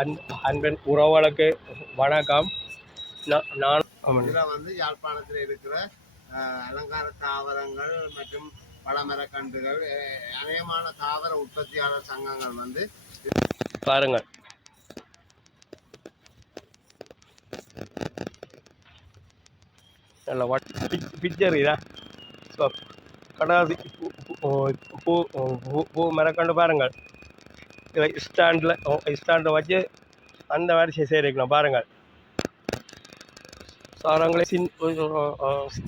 அன்பின் உறவுகளுக்கு வணக்கம். நான் இதில் யாழ்ப்பாணத்தில் இருக்கிற அலங்கார தாவரங்கள் மற்றும் பழமரக்கன்றுகள் அநேகமான தாவர உற்பத்தியாளர் சங்கங்கள் பாருங்கள். நல்ல பிக்சர் இதா கடாசி பூ மரக்கண்டு பாருங்கள். ஸ்டாண்டில் வச்சு அந்த மாதிரி சேரிக்கணும் பாருங்கள். சாரங்களே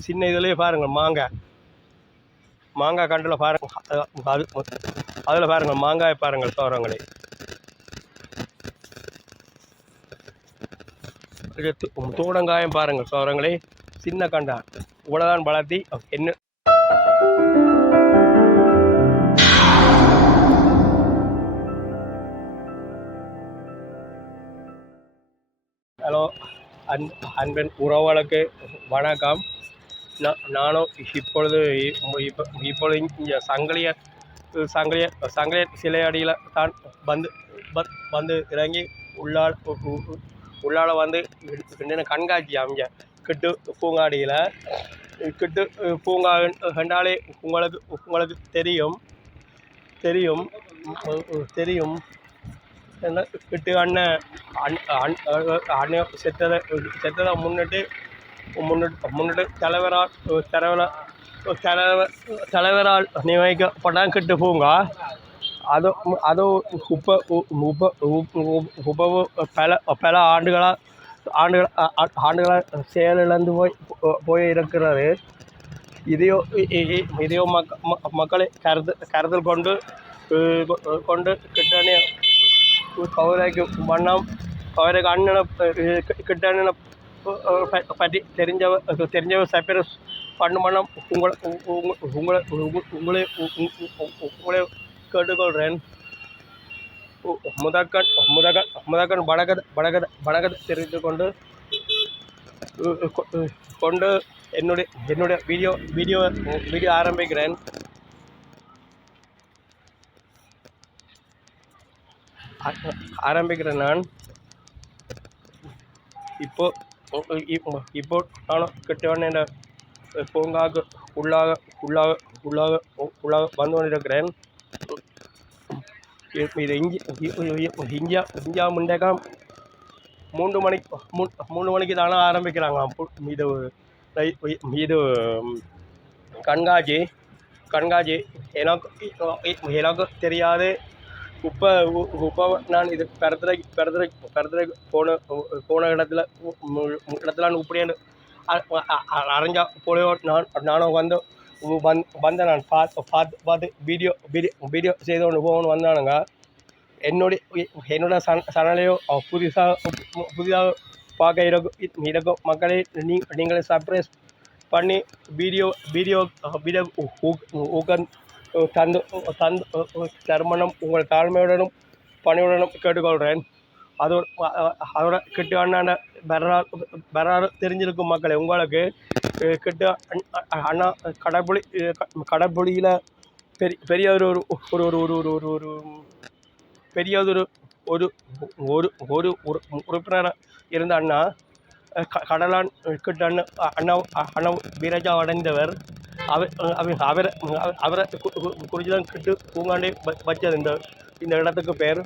சின்ன இதுலேயே பாருங்கள். மாங்காய் கண்டில் பாருங்கள். அதில் பாருங்கள் மாங்காய் பாருங்கள். சோரங்களே தோடங்காயம் பாருங்கள். சோரங்களே சின்ன கண்டா இவ்வளோதான் வளர்த்தி என்ன. ஹலோ, அன்பின் உறவுகளுக்கு வணக்கம். நானும் இப்பொழுது இங்கே சங்கிலியர் சிலை அடியில் தான் வந்து இறங்கி உள்ளால் வந்து கண்காட்சி அமைஞ்ச கிட்டு பூங்காடியில். கிட்டு பூங்கா கண்டாலே உங்களுக்கு தெரியும் என்ன கிட்டு அண்ணன் செத்ததை முன்னிட்டு தலைவரால் நியமிக்கப்பட்டான் கிட்டு பூங்கா. அது பல ஆண்டுகளாக செயலிழந்து போய் இருக்கிறது. இதையோ மக்களை கருத்தில் கொண்டு கிட்டணி கௌரைக்கு அண்ணனை கிட்டண்ணனை பற்றி தெரிஞ்சவர் சப்பேர் பண்ணுமண்ணம் உங்களை கேட்டுக்கொள்கிறேன். முதற்கண் வணக்கத்தை தெரிவித்துக் கொண்டு என்னுடைய வீடியோ ஆரம்பிக்கிறேன். நான் இப்போ நானும் கிட்டவன பூங்காவுக்கு உள்ளாக வந்து கொண்டிருக்கிறேன். இது இந்தியா முண்டேக்கம் 3 மணிக்கு தானே ஆரம்பிக்கிறாங்களாம். இது கண்காட்சி எனக்கு தெரியாது. இப்போ நான் இது பெறத்துறை போன இடத்துல இப்படியே அரைஞ்சா போலியோ நானும் வந்தேன். நான் பார்த்து வீடியோ செய்து கொண்டு போகணும்னு வந்தானுங்க. என்னோட சேனலையோ புதிதாக பார்க்க இருக்கும் மக்களே, நீங்களே சர்ப்ரைஸ் பண்ணி வீடியோ ஊக்கம் தந்து தருமணம் உங்கள் தாழ்மையுடனும் பணியுடனும் கேட்டுக்கொள்கிறேன். அதோட கிட்டு அண்ணாண்ட வரலாறு தெரிஞ்சிருக்கும் மக்களே. உங்களுக்கு கிட்டு அண்ணா கடப்புளியில் பெரியதொரு உறுப்பினர் இருந்த அண்ணா கடலான் கிட்டு அண்ணா வீரஜா அடைந்தவர். அவரை குறித்து தான் கிட்டு பூங்காண்டே வச்சது. இந்த இடத்துக்கு பேர்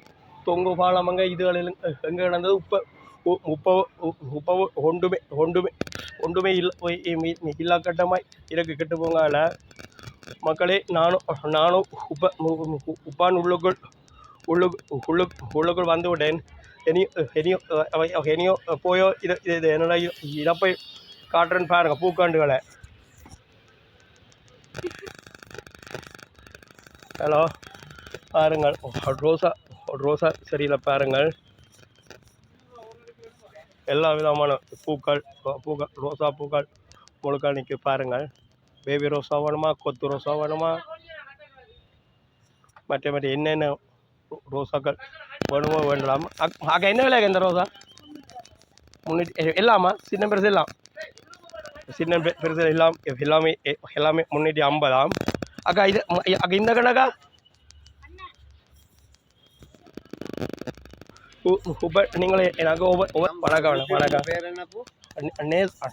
தொங்கு பாலமங்க. இதுகளில் எங்கே நடந்தது உப்பவு ஒன்றுமே இல்லாக்கட்டமாய் இருக்கு கிட்டு பூங்கால. மக்களே, நானும் உப்பான் உள்ளுக்குள் வந்து விட்டேன். இனியோ போயோ இது என்னோட இழப்பை காட்டுறேன்னு பாருங்கள். பூக்காண்டுகளை ஹலோ பாருங்கள். ரோசா செடியில் பாருங்கள். எல்லா விதமான பூக்கள் ரோசா பூக்கள் முழுக்க நிற்க பாருங்கள். பேபி ரோஸா வேணுமா, கொத்து ரோஸா வேணுமா, மற்ற என்னென்ன ரோசாக்கள் வேணுமோ வேண்டலாமா. அக்கா என்ன விலையா இந்த ரோசா? 300 எல்லாமா? சின்ன பெருசு எல்லாம் சின்ன பெருசு எல்லாமே 350. அக்கா இந்த கணக்கா நீங்கள் எனக்கு வணக்கம் வணக்கம் பேர் என்ன பூ?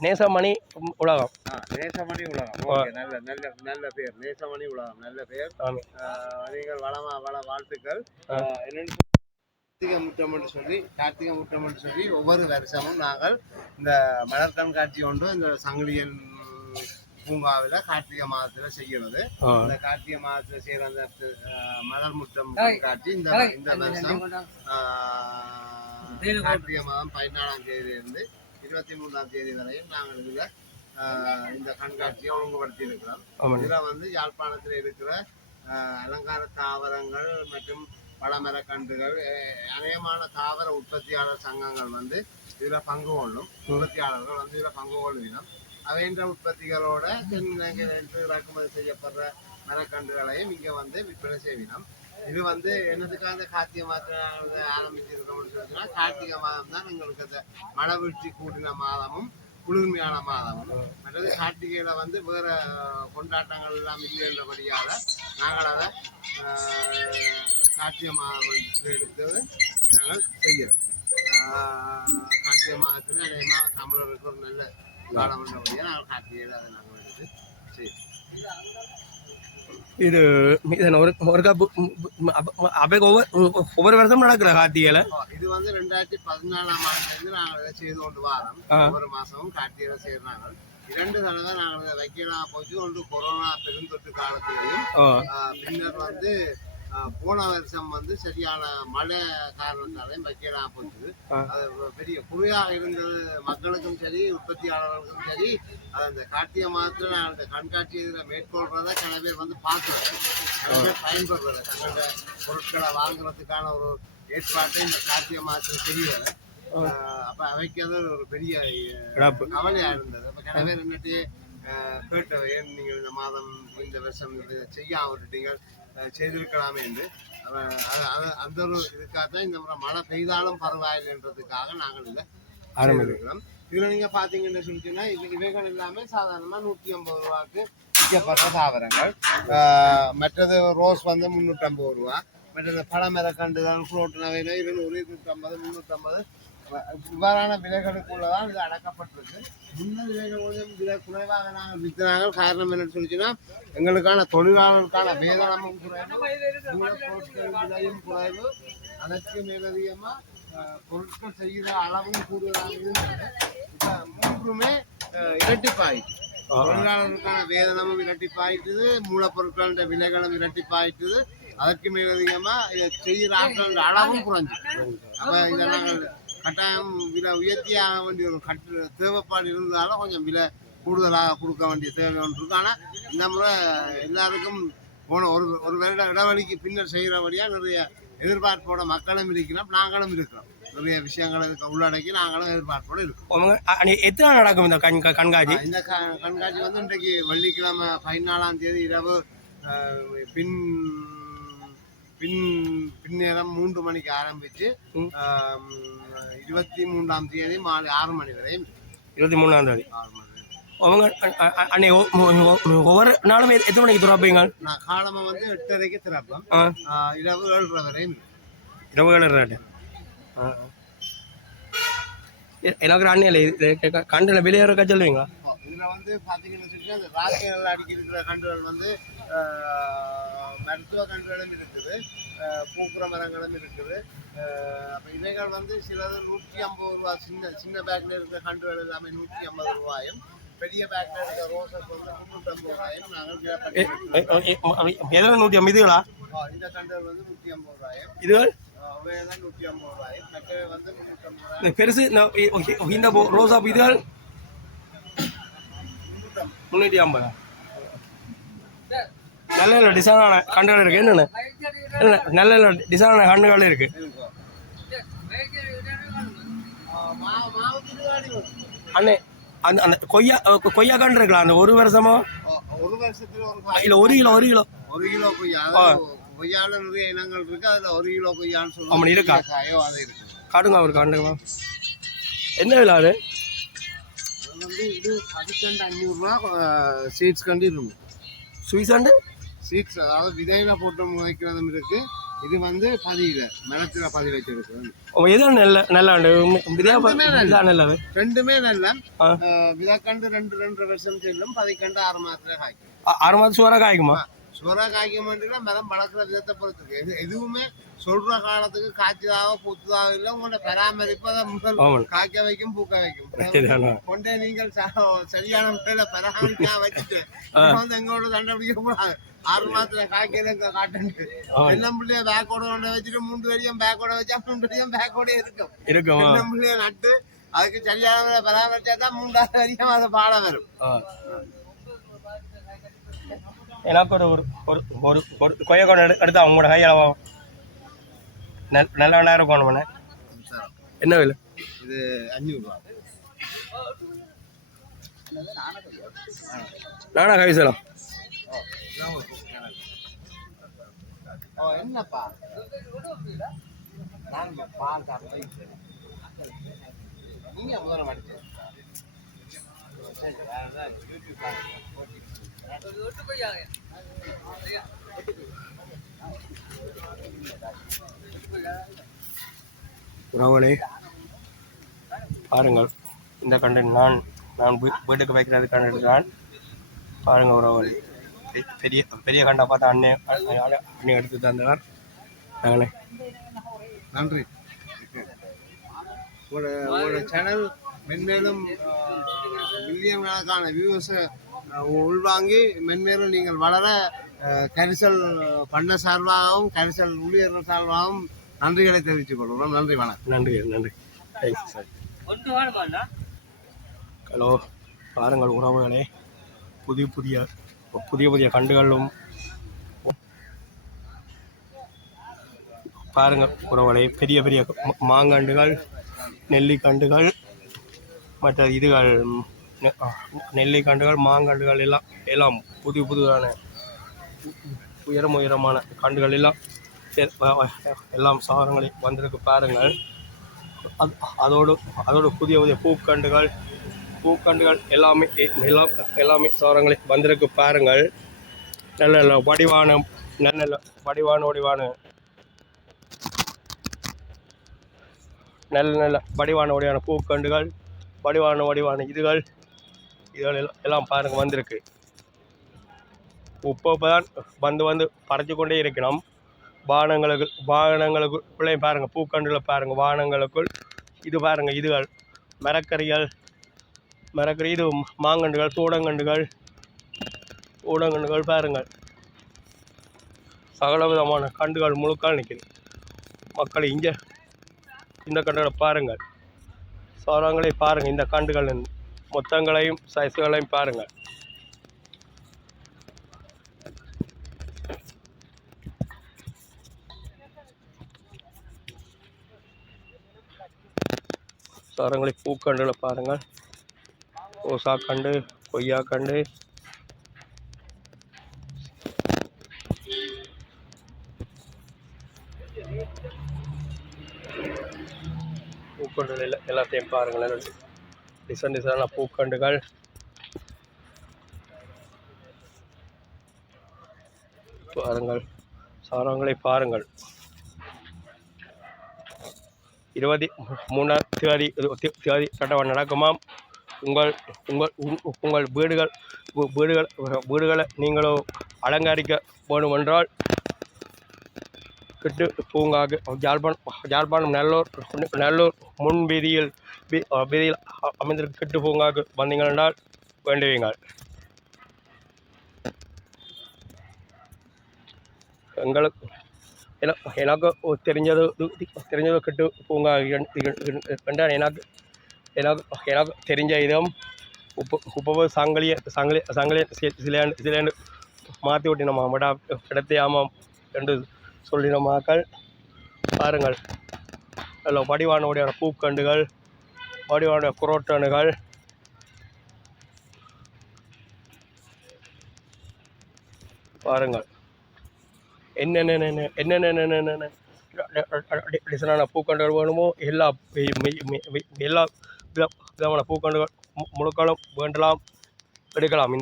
நேசமணி உலகம். நேசமணி உலகம். ஓகே, நல்ல நல்ல நல்ல பேர். நேசமணி உலகம் நல்ல பேர். நீங்கள் வாழ்த்துக்கள். என்னென்னு கார்த்திகை முற்றம் என்று சொல்லி ஒவ்வொரு வருஷமும் நாங்கள் இந்த மலர் கண்காட்சி ஒன்று இந்த சங்கிலியன் பூங்காவில் கார்த்திகை மாதத்தில் செய்கிறது. இந்த கார்த்திகை மாதத்தில் செய்கிற அந்த மலர் முற்றம் கண்காட்சி இந்த வருஷம் கார்த்திகை மாதம் 14ஆம் தேதியிலிருந்து 23ஆம் தேதி வரையும் நாங்கள் இதில் இந்த கண்காட்சியை ஒழுங்குபடுத்தி இருக்கிறோம். இதில் வந்து யாழ்ப்பாணத்தில் இருக்கிற அலங்கார தாவரங்கள் மற்றும் பழமரக்கன்றுகள் அநேகமான தாவர உற்பத்தியாளர் சங்கங்கள் வந்து இதில் பங்கு கொள்ளும். உற்பத்தியாளர்கள் வந்து இதில் பங்கு கொள்வினோம். அவைன்ற உற்பத்திகளோட இறக்குமதி செய்யப்படுற மரக்கன்றுகளையும் இங்கே வந்து விற்பனை செய்வினோம். இது வந்து என்னதுக்காக கார்த்திகை மாதம் ஆரம்பிச்சிருக்கோம்னு சொல்லிச்சுன்னா, கார்த்திகை மாதம் தான் எங்களுக்கு அந்த மழை வீழ்ச்சி கூடின மாதமும் குளிர்மையான மாதமும். மற்றது கார்த்திகையில வந்து வேற கொண்டாட்டங்கள் எல்லாம் இல்லைன்றபடியால நாங்கள் அதை கார்த்திகை மாதம் எடுத்து நாங்கள் செய்கிறோம். கார்த்திகை மாதத்துல அதேமாக தமிழருக்கு ஒரு நல்ல காலம் என்றபடியாக நாங்கள் கார்த்திகையில் அதை நாங்கள் எடுத்து செய்வோம். இது ஒவ்வொரு வருஷம் நடக்கிற கார்த்திகையில இது வந்து 2014ஆம் ஆண்டுலேருந்து நாங்கள் இதை செய்து கொண்டு வரோம். ஒவ்வொரு மாசமும் கார்த்திகையில செய்யறாங்க. 2 தடவை நாங்கள் இதை வைக்கலாம் போச்சு. ஒன்று கொரோனா பெருந்தொற்று காலத்திலையும், பின்னர் வந்து போன வருஷம் வந்து சரியான மழை காரணத்தாலையும் வைக்கலாம் போச்சு. அது பெரிய குறையாக இருந்தது மக்களுக்கும் சரி உற்பத்தியாளர்களுக்கும் சரி. அது அந்த கார்த்திகை மாதத்துல நான் அந்த கண்காட்சி இதில் மேற்கொள்றத சில பேர் வந்து பார்க்குறது, சில பேர் பயன்படுறது, தங்களோட பொருட்களை வாங்குறதுக்கான ஒரு ஏற்பாட்டை இந்த கார்த்திகை மாதத்துல செய்வது. அப்ப அவைக்கு அது ஒரு பெரிய கவலையா இருந்தது. அப்ப சில பேர் என்னட்டு கேட்டவை, ஏன் நீங்கள் இந்த மாதம் இந்த வருஷம் செய்யாம விட்டுட்டீங்க, செய்திருக்கலாமே என்று. அந்த ஒரு இதுக்காக தான் இந்த முறை மழை பெய்தாலும் பரவாயில்லைன்றதுக்காக நாங்கள் இதை ஆரம்பிக்கிறோம். இதுல நீங்க பாத்தீங்கன்னு சொல்லிச்சுன்னா இவைகள் எல்லாமே சாதாரணமா 150 ரூபாய்க்கு விற்கப்படுற தாவரங்கள். மற்றது ரோஸ் வந்து 350 ரூபா. மற்றது பழமரக்கண்டுகள் ஃப்ளோட் நவையில 200, 250, 350 இவ்வாறான விலைகளுக்குள்ளதான் இது அடக்கப்பட்டிருக்கு. முன்னர் விலைகள் கொஞ்சம் விலை குறைவாக நாங்கள் விற்கிறாங்க. காரணம் என்னன்னு சொல்லிச்சுன்னா, எங்களுக்கான தொழிலாளர்களுக்கான வேதனமும் குறைவு, மூலப்பொருட்கள் விலையும் குறைவு, அதற்கு மேலதிகமா பொருட்கள் செய்கிற அளவும் கூடுதலாக இருந்தது. இப்ப மூன்றுமே இரட்டிப்பாயிட்டு, தொழிலாளர்களுக்கான வேதனமும் இரட்டிப்பாயிட்டுது, மூலப்பொருட்கள விலைகளும் இரட்டிப்பாயிட்டுது, அதற்கு மேலதிகமா இதை செய்கிற ஆட்களோட அளவும் குறைஞ்சு. அப்ப இதை நாங்கள் கட்டாயம் விலை உயர்த்தியாக வேண்டிய ஒரு தேவைப்பாடு இருந்தாலும் கொஞ்சம் விலை கூடுதலாக கொடுக்க வேண்டிய தேவை ஒன்று இருக்கு. ஆனால் இந்த முறை எல்லாருக்கும் போன ஒரு வருட இடைவெளிக்கு பின்னர் செய்கிறபடியாக நிறைய எதிர்பார்ப்போட மக்களும் இருக்கிறோம், நாங்களும் இருக்கிறோம். நிறைய விஷயங்களை உள்ளடக்கி நாங்களும் எதிர்பார்ப்போடு இருக்கோம். எத்தனை நடக்கும் இந்த கண்காட்சி? இந்த கண்காட்சி வந்து இன்றைக்கு வெள்ளிக்கிழமை 14ஆம் தேதி இரவு பின்னேரம் 3 மணிக்கு ஆரம்பிச்சு 23ஆம் தேதி மாலை 6 மணி வரையும். 23ஆம் தேதி 6 மணி. ஒவ்வொரு நாளும் எத்தனை மணிக்கு திறப்பீங்க? நான் காலமா வந்து 8:30க்கு திறப்பேன். இரவு 7:30 வரையும். இரவு 7:30. எனக்கு அண்ணையில் கண்டில் வெளியேறக்கா சொல்லுவீங்களா? இதில் வந்து பார்த்தீங்கன்னு அந்த ராசிகள் அடிக்கி இருக்கிற கண்டுகள் வந்து மருத்துவ கன்றுகளும் இருக்குது, பூக்குற மரங்களும் இருக்குது. அப்போ இவைகள் வந்து சிலது 150 ரூபா. சின்ன பேக்கில் இருக்கிற கன்றுகள் எல்லாமே 150 ரூபாயும், பெரிய பேக்கில் இருக்கிற ரோசஸ் வந்து 350 ரூபாயும் நாங்கள் எதில் 150 இதுகளா? இந்த கன்றுகள் வந்து 150 ரூபாயும், இதுகள் 150 ரூபாயும், மற்றவை வந்து 350 ரூபாய். பெருசு இந்த ரோசா இதுகள் 350. நல்ல நல்ல டிசைனான கண்டுகள் இருக்கு. என்னென்ன நல்ல நல்ல டிசைனான கண்டுகள் இருக்கு. அண்ணே அந்த அந்த கொய்யா கண்டு இருக்கலாம். அந்த ஒரு வருஷமா ஒரு வருஷத்துல இல்ல 1 கிலோ 1 கிலோ 1 கிலோ கொய்யா. கொய்யால நிறைய இனங்கள் இருக்கு. அதுல 1 கிலோ கொய்யான்னு சொல்லுவாங்க. இருக்கா? அது இருக்கு. காட்டுங்க ஒரு கண்டுங்களா. என்ன விலை அது? வந்து இது 500 ரூபா. சீட்ஸ் கண்டு இருக்கும். ஸ்வீட்ஸ் அண்டு சீட்ஸ், அதாவது விதையில போட்டு முளைக்கிறதும் இருக்கு, இது வந்து பதியில மரத்துல பதிவு வச்சிருக்கு. இது நல்ல நல்லது ரெண்டுமே நல்ல விதக்கண்டு 2 வருஷம் செல்லும். பதிக்கண்டு 6 மாதத்துல காய்க்கும். 6 மாதம் சுவரா காய்க்குமா? சுவரா காய்க்க மாட்டேன்னா மரம் வளர்க்குற விதத்தை பொறுத்துக்கு. எதுவுமே சொல்ற காலத்துக்கு காய்ச்சதாக பூத்துதாக இல்லை. உங்களோட பராமரிப்பு அதை முதல் காய்க்க வைக்கும் பூக்க வைக்கும். கொண்டே நீங்கள் சரியான முறையில பராமரிக்கா வச்சுட்டு வந்து எங்களோட சண்டை பிடிக்க கூடாது. 6 மாதத்துல காய்க்கல காட்டு எல்லாம் பிள்ளைய பேக்கோட கொண்டு வச்சுட்டு 3 வரையும் பேக்கோட வச்சா 3 வரையும் பேக்கோட இருக்கும். எல்லாம் பிள்ளைய நட்டு அதுக்கு சரியான பராமரிச்சா தான் 3வது வரையும் அதை பாட வரும். எனக்கு ஒரு கொய்யா கொண்டு எடுத்து அவங்களோட கையில் நல்ல நேரம் இருக்கணும். என்ன விலை? இது 500 ரூபா. நானா கை சொல்லலாம். என்னப்பா நீங்க முதல்ல மாட்டேன் உறவுகளே பாருங்கள், இந்த கண்டென்ட் நான் வீட்டுக்கு வைக்கிறது கண்டென்ட் தான். பாருங்கள் உறவுகளே, பெரிய பெரிய கண்டை பார்த்தா அண்ணன் எடுத்து தந்தார். நாங்களே நன்றி. உங்களோட சேனல் மென்மேலும் மில்லியன் கணக்கான வியூவர்ஸை உள்வாங்கி மென்மேலும் நீங்கள் வளர கரிசல் பண்ண சார்பாகவும் கரிசல் ஊழியர்கள் சார்பாகவும் நன்றிகளை தெரிவித்துக் கொள்கிறோம். நன்றி, வணக்கம். நன்றி நன்றி. ஹலோ, பாருங்கள் உறவுகளே, புதிய புதிய புதிய புதிய கண்டுகளும் பாருங்கள் உறவுகளே, பெரிய பெரிய மாங்கண்டுகள், நெல்லிக்கண்டுகள், மற்ற இதுகள் நெல்லிக்கண்டுகள், மாங்கண்டுகள் எல்லாம் புதிய புதிதான உயரமான கண்டுகள் எல்லாம் சாரங்களை வந்திருக்கு. பாருங்கள், அதோடு புதிய புதிய பூக்கண்டுகள் எல்லாமே சாரங்களை வந்திருக்கு. பாருங்கள், நல்ல வடிவான வடிவான பூக்கண்டுகள், வடிவான இதுகள் எல்லாம் பாருங்கள் வந்திருக்கு. இப்போதான் வந்து பறிச்சு கொண்டே இருக்கணும். வாகனங்களுக்குள்ளே பாருங்கள், பூக்கண்டுகளை பாருங்கள், வாகனங்களுக்குள் இது பாருங்கள், இதுகள் மரக்கறி, இது மாங்கண்டுகள், தூடங்கண்டுகள் பாருங்கள், சகல விதமான கண்டுகள் முழுக்கால் நிற்குது. மக்கள் இங்கே இந்த கண்டுகளை பாருங்கள், சாரங்களை பாருங்கள், இந்த கண்டுகள் மொத்தங்களையும் சைஸுகளையும் பாருங்கள். சாரங்களை பூக்கண்டுகளை பாருங்கள், ரோசா கண்டு, கொய்யா கண்டு, பூக்கண்டுகள் எல்லாத்தையும் பாருங்கள். டிசைனான பூக்கண்டுகள் பாருங்கள், சாரங்களை பாருங்கள். 23ஆம் தேதி கட்டவன் நடக்குமாம். உங்கள் வீடுகளை நீங்களோ அலங்கரிக்க வேண்டுமென்றால் கிட்டு பூங்காக யாழ்ப்பாணம் நல்லூர் முன் வீதியில் அமைந்திருக்க கிட்டு பூங்காவுக்கு வந்தீங்கன்னால் வேண்டுவீங்கள். எனக்கு தெரிஞ்சது கிட்டு பூங்கா என்றால் எனக்கு தெரிஞ்ச இடம் உப்பு சங்கிலிய சிலேண்டு மாற்றி விட்டினோமா இடத்தை ஆமாம் என்று சொல்லினோமாக்கள். பாருங்கள், நல்ல வடிவான பூக்கண்டுகள், வடிவான குரோட்டனுகள், எல்லா என்னென்ன டிசைனான பூக்கண்டுகள் வேணுமோ எல்லா விதமான பூக்கண்டுகள் முழுக்களும் வேண்டலாம், எடுக்கலாம்.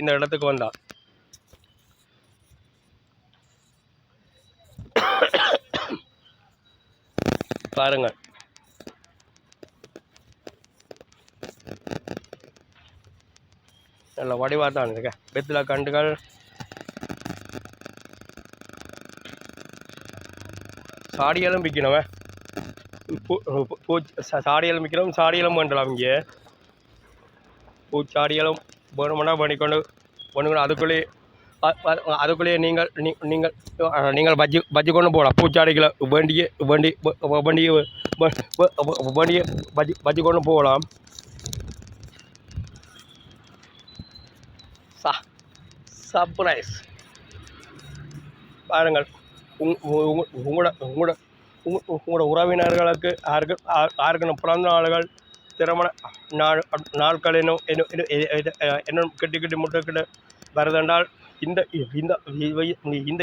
இந்த இடத்துக்கு வந்தால் பாருங்கள் நல்ல வடிவாக தான் இருக்க வெத்தில கண்டுகள் சாடியெல்லாம் விற்கணுவன் சாடியெல்லாம் விற்கணும் சாடியெல்லாம் பண்ணலாம் இங்கே பூச்சாடியெல்லாம் வேணுமென்னா பண்ணிக்கொண்டு அதுக்குள்ளேயே நீங்கள் பஜ்ஜி கொண்டு போகலாம் பூச்சாடிகளை வேண்டிய பஜ்ஜி கொண்டு போகலாம் சர்ப்ரைஸ் பாருங்கள் உங்களோட உறவினர்களுக்கு யாருக்குன்னு பிறந்த நாளுகள் திருமண நாட்கள் இன்னும் கிட்டி முட்டுக்கிட்டு வருதென்றால் இந்த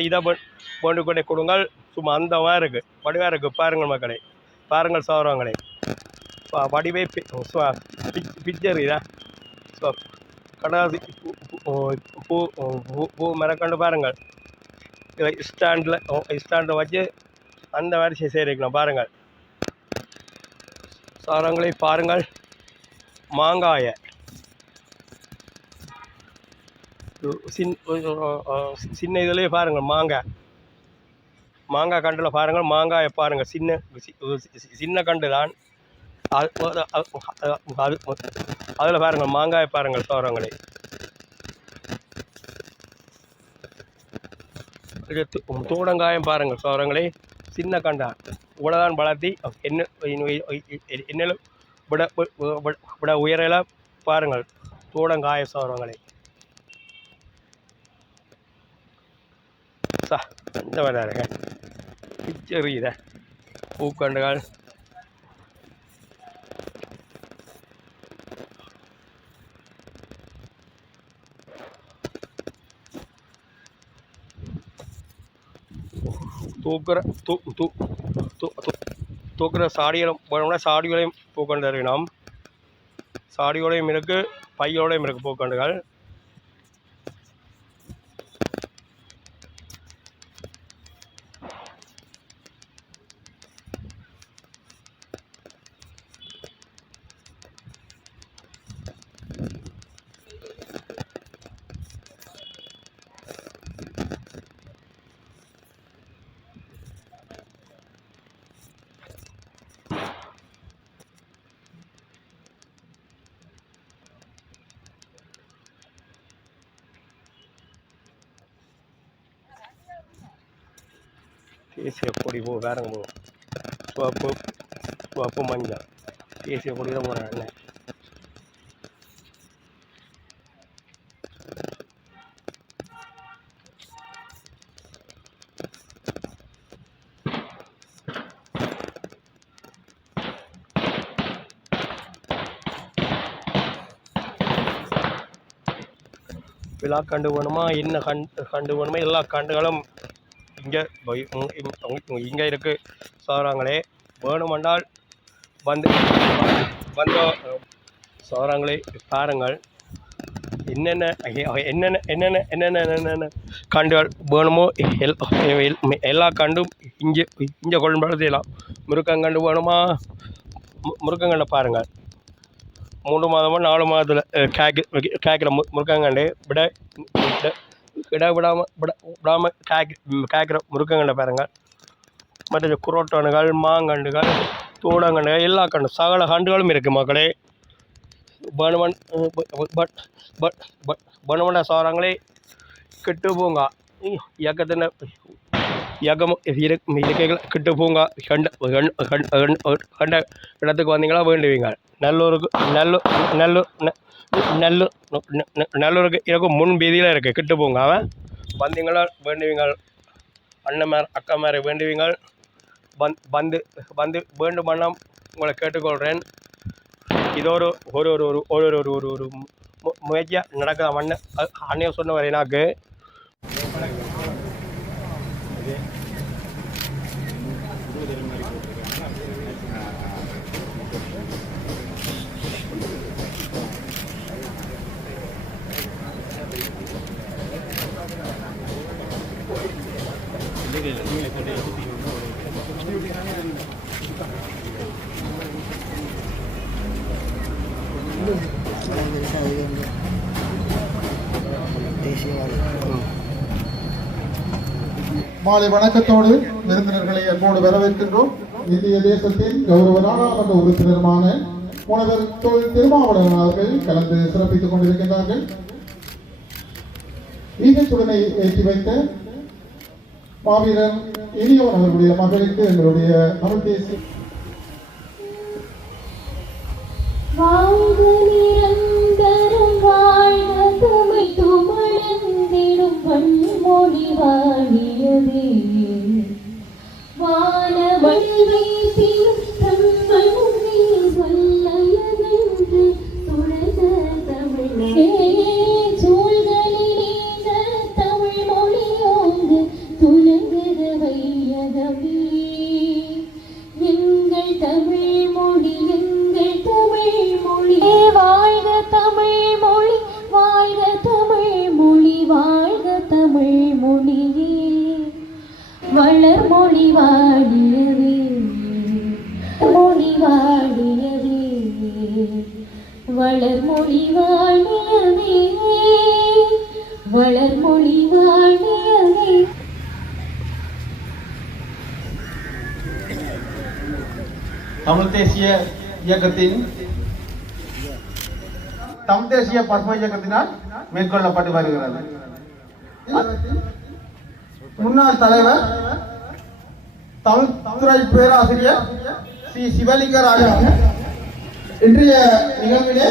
இதை வேண்டுகொண்டே கொடுங்கள் சும்மா அந்த மாதிரி இருக்குது வடிவாக இருக்குது பாருங்கள் மக்களே பாருங்கள் சௌரவங்களே வடிவே பிக்சர் இதான் ஸோ கடைசி பூ மரக்கண்டு பாருங்கள் இதை ஸ்டாண்டில் வச்சு அந்த மாதிரி செய்திருக்கலாம் பாருங்கள் சௌரவங்களை பாருங்கள் மாங்காயை சின்ன இதுலேயே பாருங்கள் மாங்காய் கண்டில் பாருங்கள் மாங்காயை பாருங்கள் சின்ன கண்டு தான் அதில் பாருங்கள் மாங்காயை பாருங்கள் சௌரவங்களை தூடங்காயம் பாருங்கள் சௌரவங்களை சின்ன கண்டான் இவ்வளோதான் வளர்த்தி என்னிலும் விட உயரெல்லாம் பாருங்கள் தூடங்காய சௌரவங்களை இந்த மாதிரி இருக்க பிக்சர் இதை பூக்கண்டுகள் தூக்குற சாடிகளும் போனோம்னா சாடிகளையும் பூக்கண்டு இருக்கணும் சாடியோடையும் இருக்குது பையோடையும் இருக்குது பூக்கண்டுகள் தேசிய கொடி வேறங்க சிவப்பு மஞ்சள் தேசிய கொடி தான் போகிறாங்க விழா கண்டு வேணுமா என்ன கண்டு வேணுமா எல்லா கண்டுகளும் இங்கே இருக்குது சௌரவங்களே வேணுமென்றால் வந்தோ சௌரவங்களே பாருங்கள் என்னென்ன கண்டுகள் வேணுமோ எல்லா கண்டும் இங்கே கொள்ளும்போது செய்யலாம் முருக்கங்கண்டு வேணுமா முருக்கங்கண்டை பாருங்கள் 3 மாதமோ 4 மாதத்தில் காய்க்கிற முருக்கங்கண்டு விடாமல் காய்க்கிற முருக்கங்கண்டை பாருங்கள் மற்ற குரோட்டோனுகள் மாங்கண்டுகள் தூடங்கண்டுகள் எல்லா கண்டு சகல கண்டுகளும் இருக்குது மக்களே பனுமண்டா சௌரவங்களே கெட்டு பூங்கா இயக்கத்தின இயக்கமும் இருக்கைகள் கெட்டு பூங்கா கண்ட இடத்துக்கு வந்தீங்களா வேண்டுவீங்க நல்லூருக்கு இருக்கும் முன் வீதியில் இருக்குது கிட்டு பூங்காவை வந்தீங்களா வேண்டுவீங்கள் அண்ணன் அக்கா மேலே வேண்டுவீங்கள் வந்து வேண்டுமானம் உங்களை கேட்டுக்கொள்கிறேன் இது ஒரு ஒரு ஒரு ஒரு ஒரு ஒரு ஒரு முயற்சியாக நடக்குது அண்ணன் சொன்ன வரை எனக்கு மாலை வணக்கத்தோடு விருந்தினர்களை அன்போடு வரவேற்கின்றோம். இந்திய தேசத்தின் கௌரவ நாடாளுமன்ற உறுப்பினருமான முனைவர் திருமாவளவன் அவர்கள் கலந்து சிறப்பித்துக் கொண்டிருக்கின்றார்கள். ஈகச்சுடனை ஏற்றி வைத்த மாவீரன் இனியவன் அவர்களுடைய மகளுக்கு எங்களுடைய தமிழ் தேசிய மொழி வாழியதே வானவழி சொல்லயதென்று துழக தமிழே சூழ்களில் தமிழ் மொழியோங்கு துலங்குற வையகமே எங்கள் தமிழ் மொழி வாழ்க தமிழ் மொழி வாழ்க தமிழ் மொழி வாழ்க தமிழ் மொழியே வளர் மொழி வாழியவே மொழி வாழியவே வளர் மொழி வாழியவே வளர் மொழி வாழியவே. தமிழ் தேசிய இயக்கத்தின் தமிழ் தேசிய பசுமை இயக்கத்தினால் மேற்கொள்ளப்பட்டு வருகிறது. முன்னாள் தலைவர் தமிழ் துறை பேராசிரியர் ஸ்ரீ சிவலிங்க ராஜா இன்றைய நிகழ்விலே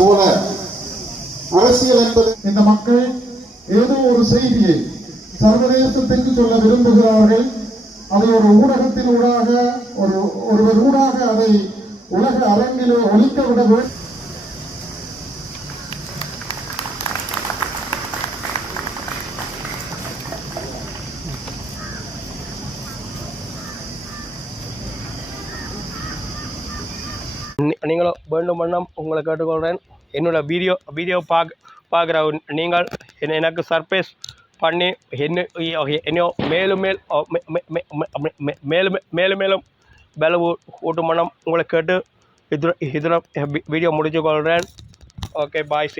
போல அரசியல் என்பது இந்த மக்கள் ஏதோ ஒரு செய்தியை சர்வதேசத்திற்கு சொல்ல விரும்புகிறார்கள். அதை ஒரு ஊடகத்தின் ஊடாக ஒருவர் ஊடாக அதை உலக அரங்கிலே ஒலிக்க விட வேண்டும். நீங்களும் வேண்டும் பண்ண உங்களை கேட்டுக்கொள்கிறேன். என்னோட வீடியோ பார்க்குற நீங்கள் எனக்கு சர்ப்ரைஸ் பண்ணி என்னையோ மேலும் மேலும் பலவு ஊட்டும் பண்ண உங்களை கேட்டு இதில் வீடியோ முடிச்சு கொள்கிறேன். Okay bye.